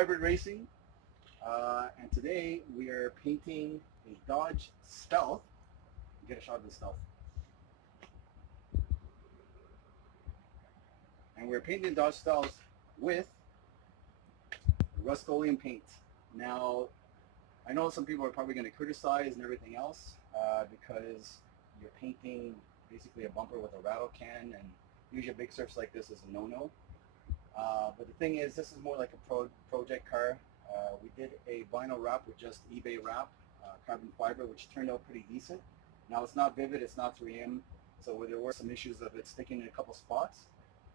Hybrid Racing, and today we are painting a Dodge Stealth. Get a shot of the Stealth. And we're painting Dodge Stealth with Rust-Oleum paint. Now, I know some people are probably going to criticize and everything else because you're painting basically a bumper with a rattle can, and usually a big surface like this is a no-no. But the thing is, this is more like a project car. We did a vinyl wrap with just eBay wrap, carbon fiber, which turned out pretty decent. Now it's not vivid, it's not 3M, so there were some issues of it sticking in a couple spots.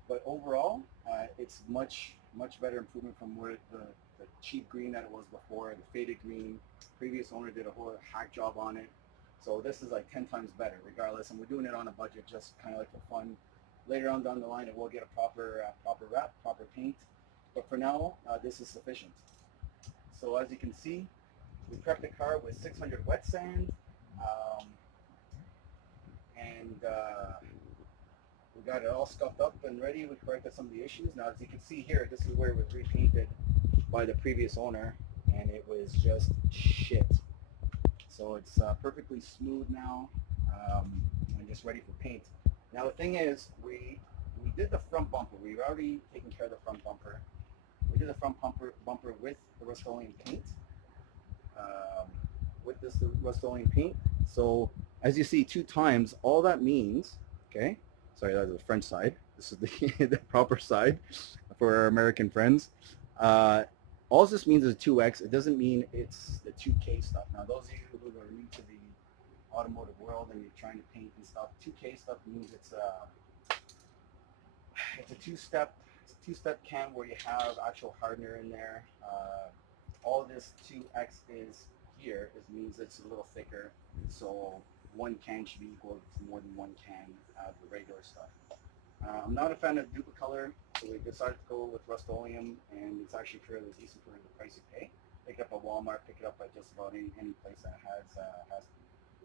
But overall, it's much better improvement from where the cheap green that it was before, the faded green. Previous owner did a whole hack job on it. So this is like 10 times better regardless, and we're doing it on a budget just kind of like for fun. Later on down the line, it will get a proper wrap, proper paint. But for now, this is sufficient. So as you can see, we prepped the car with 600 wet sand, and we got it all scuffed up and ready. We corrected some of the issues. Now, as you can see here, this is where it was repainted by the previous owner, and it was just shit. So it's perfectly smooth now, and just ready for paint. Now the thing is, we did the front bumper. We've already taken care of the front bumper. We did the front bumper with the Rust-Oleum paint. Rust-Oleum paint. So as you see 2 times, all that means, okay, sorry, that was the French side. This is the, the proper side for our American friends. All this means is 2X. It doesn't mean it's the 2K stuff. Now those of you who are new to the automotive world and you're trying to paint and stuff, 2K stuff means it's a two-step cam where you have actual hardener in there. All this 2X is here means it's a little thicker, so one can should be equal to more than one can of the regular stuff. I'm not a fan of Duplicolor, so we decided to go with Rust-Oleum, and it's actually fairly decent for the price you pay. Pick it up at Walmart, pick it up at just about any place that has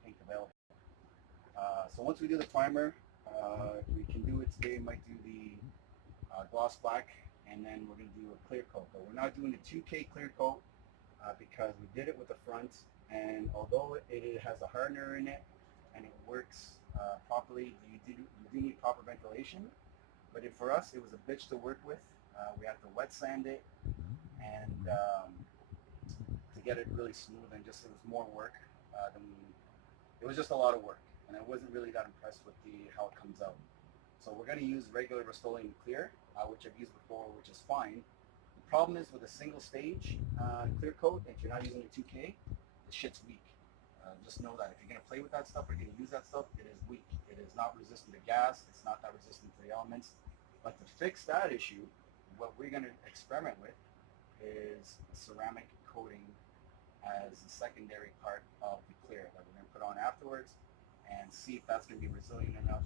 paint available. So once we do the primer, we can do it today. Might do the gloss black, and then we're going to do a clear coat. But we're not doing the 2K clear coat because we did it with the front, and although it has a hardener in it and it works properly, you do need proper ventilation. But for us, it was a bitch to work with. We had to wet sand it and to get it really smooth, and just it was more work it was just a lot of work, and I wasn't really that impressed with how it comes out. So we're going to use regular Rust-Oleum clear, which I've used before, which is fine. The problem is with a single stage clear coat, if you're not using a 2K, the shit's weak. Just know that if you're going to play with that stuff or you're going to use that stuff, it is weak. It is not resistant to gas. It's not that resistant to the elements. But to fix that issue, what we're going to experiment with is a ceramic coating as a secondary part of the clear that we're going to put on afterwards, and see if that's going to be resilient enough.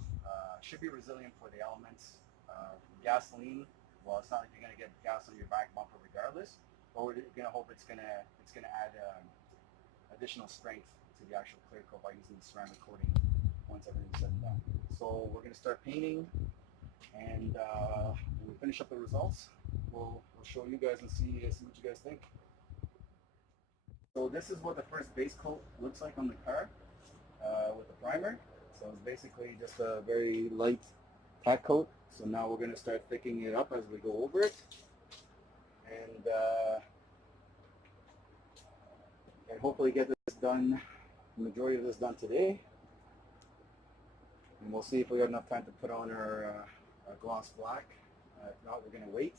Should be resilient for the elements. Gasoline, well, it's not like you're going to get gas on your back bumper regardless, but we're going to hope it's going to add additional strength to the actual clear coat by using the ceramic coating once everything's said and done. So we're going to start painting, and when we finish up the results, we'll show you guys and see what you guys think. So this is what the first base coat looks like on the car with the primer. So it's basically just a very light tack coat. So now we're going to start thickening it up as we go over it, and hopefully get this done, the majority of this done today. And we'll see if we got enough time to put on our gloss black. If not, we're going to wait.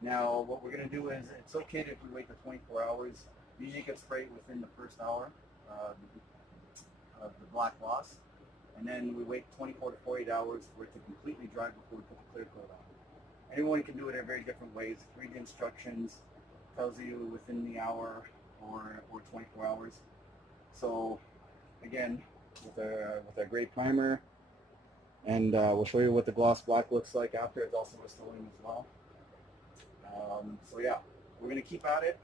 Now what we're going to do is, it's okay if we wait for 24 hours. Usually it gets sprayed within the first hour of the black gloss, and then we wait 24 to 48 hours for it to completely dry before we put the clear coat on. Anyone can do it in very different ways. Read the instructions, tells you within the hour or 24 hours. So again, with our gray primer, and we'll show you what the gloss black looks like after. It's also Rust-Oleum as well. So yeah, we're going to keep at it,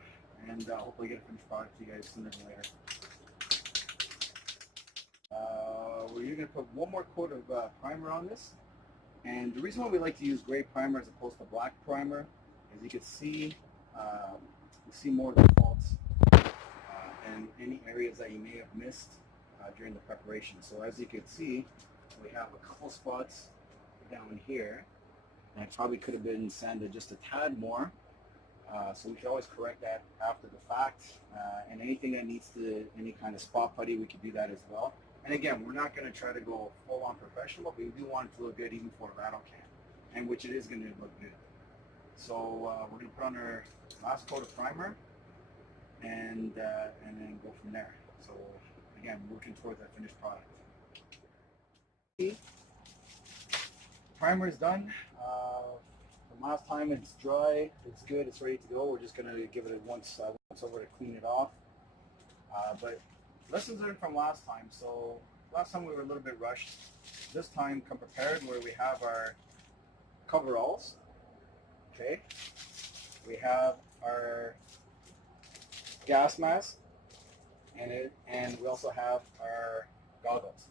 and hopefully get a finished product to you guys sooner than later. We're going to put one more coat of primer on this, and the reason why we like to use gray primer as opposed to black primer is you can see you see more of the faults and any areas that you may have missed during the preparation. So as you can see, we have a couple spots down here that probably could have been sanded just a tad more. So we can always correct that after the fact. And anything that needs any kind of spot putty, we can do that as well. And again, we're not going to try to go full on professional, but we do want it to look good even for a rattle can, and which it is going to look good. So we're going to put on our last coat of primer and then go from there. So again, working towards that finished product. Primer is done. From last time, it's dry, it's good, it's ready to go. We're just going to give it a once over to clean it off. But lessons learned from last time. So last time we were a little bit rushed. This time, come prepared, where we have our coveralls. Okay. We have our gas mask, and we also have our goggles.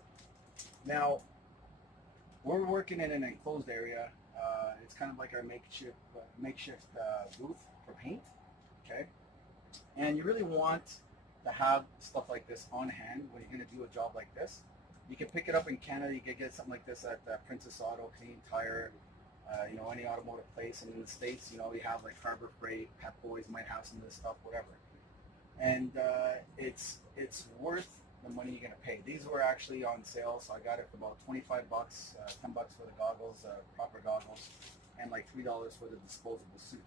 Now, we're working in an enclosed area. It's kind of like our makeshift booth for paint. Okay. And you really want to have stuff like this on hand when you're going to do a job like this. You can pick it up in Canada. You can get something like this at Princess Auto, Canadian Tire, any automotive place. And in the States, you have like Harbor Freight, Pep Boys might have some of this stuff, whatever. And it's worth the money you're going to pay. These were actually on sale, so I got it for about 25 bucks, 10 bucks for the goggles, proper goggles, and like $3 for the disposable suit.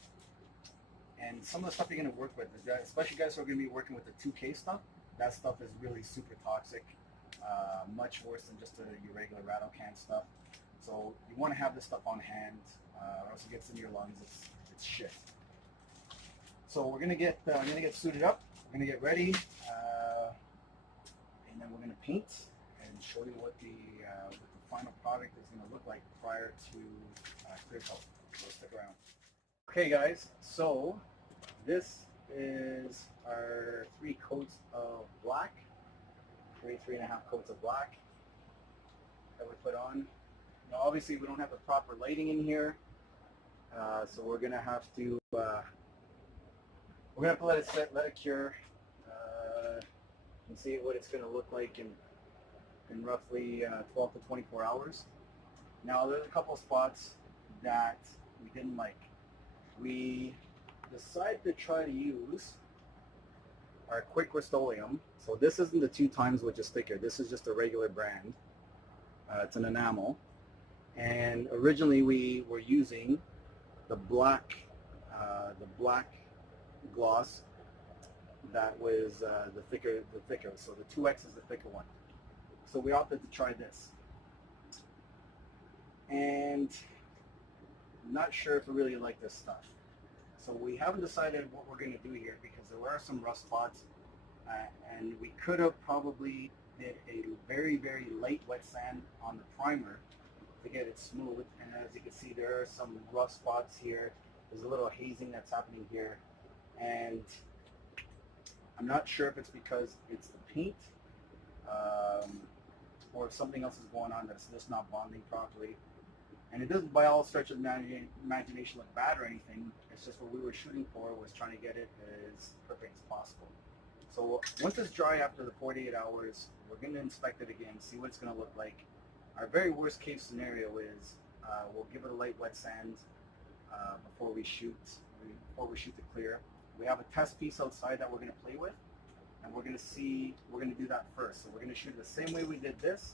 And some of the stuff you're going to work with, especially guys who are going to be working with the 2K stuff, that stuff is really super toxic, much worse than just your regular rattle can stuff. So you want to have this stuff on hand, or else it gets in your lungs. It's shit. So we're going to get suited up. We're going to get ready, and then we're going to paint and show you what the final product is going to look like prior to clear coat. So stick around. Okay, guys. So this is our 3 coats of black, 3.5 coats of black that we put on. Now, obviously, we don't have the proper lighting in here, so we're gonna have to let it set, let it cure, and see what it's gonna look like in roughly 12 to 24 hours. Now, there's a couple spots that we didn't like. We decided to try to use our Quick Rust-Oleum. So this isn't the 2 times which is thicker. This is just a regular brand. It's an enamel. And originally we were using the black gloss that was the thicker. So the 2X is the thicker one. So we opted to try this. And I'm not sure if we really like this stuff. So we haven't decided what we're going to do here because there are some rust spots, and we could have probably did a very, very light wet sand on the primer to get it smooth. And as you can see, there are some rust spots here. There's a little hazing that's happening here, and I'm not sure if it's because it's the paint or if something else is going on that's just not bonding properly. And it doesn't by all stretch of the imagination look bad or anything. It's just what we were shooting for was trying to get it as perfect as possible. So once it's dry after the 48 hours, we're going to inspect it again, see what it's going to look like. Our very worst case scenario is we'll give it a light wet sand before we shoot the clear. We have a test piece outside that we're going to play with, and we're going to do that first. So we're going to shoot it the same way we did this,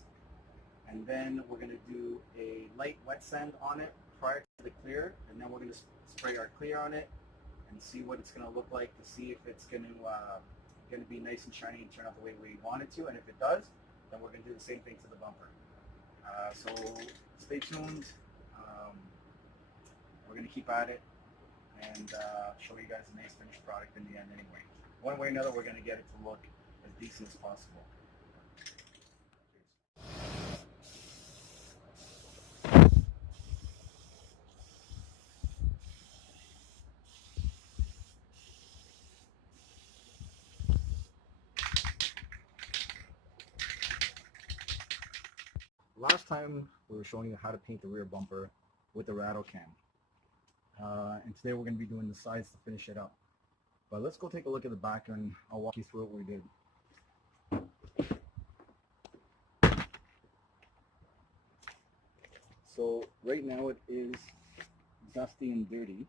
and then we're going to do a light wet sand on it prior to the clear, and then we're going to spray our clear on it and see what it's going to look like to see if it's going to be nice and shiny and turn out the way we want it to. And if it does, then we're going to do the same thing to the bumper. So stay tuned. We're going to keep at it and show you guys a nice finished product in the end anyway. One way or another, we're going to get it to look as decent as possible. Last time we were showing you how to paint the rear bumper with the rattle can. And today we're going to be doing the sides to finish it up. But let's go take a look at the back and I'll walk you through what we did. So right now it is dusty and dirty,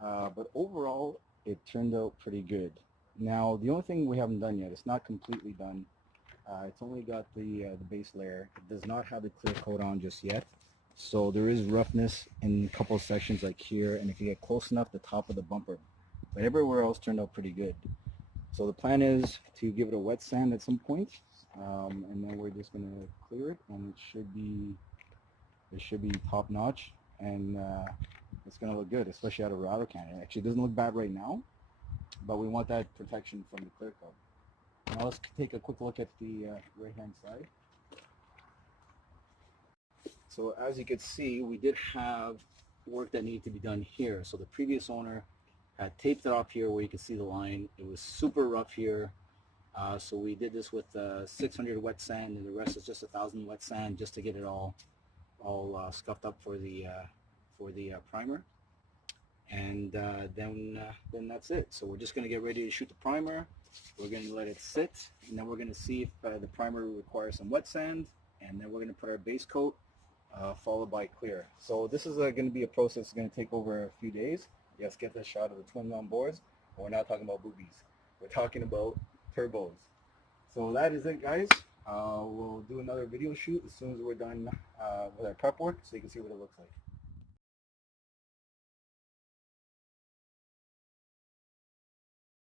but overall it turned out pretty good. Now the only thing we haven't done yet, it's not completely done. It's only got the base layer. It does not have the clear coat on just yet. So there is roughness in a couple of sections like here, and if you get close enough, the top of the bumper. But everywhere else turned out pretty good. So the plan is to give it a wet sand at some point, and then we're just going to clear it, and it should be top notch, and it's going to look good, especially out of rattle can. It actually doesn't look bad right now, but we want that protection from the clear coat. Now let's take a quick look at the right hand side. So as you can see, we did have work that needed to be done here. So the previous owner had taped it off here where you can see the line. It was super rough here. So we did this with 600 wet sand, and the rest is just 1,000 wet sand just to get it all scuffed up for the primer. And then that's it. So we're just going to get ready to shoot the primer. We're going to let it sit, and then we're going to see if the primer requires some wet sand, and then we're going to put our base coat, followed by clear. So this is going to be a process that's going to take over a few days. Yes, get the shot of the twin on boards, but we're not talking about boobies. We're talking about turbos. So that is it, guys. We'll do another video shoot as soon as we're done with our prep work, so you can see what it looks like.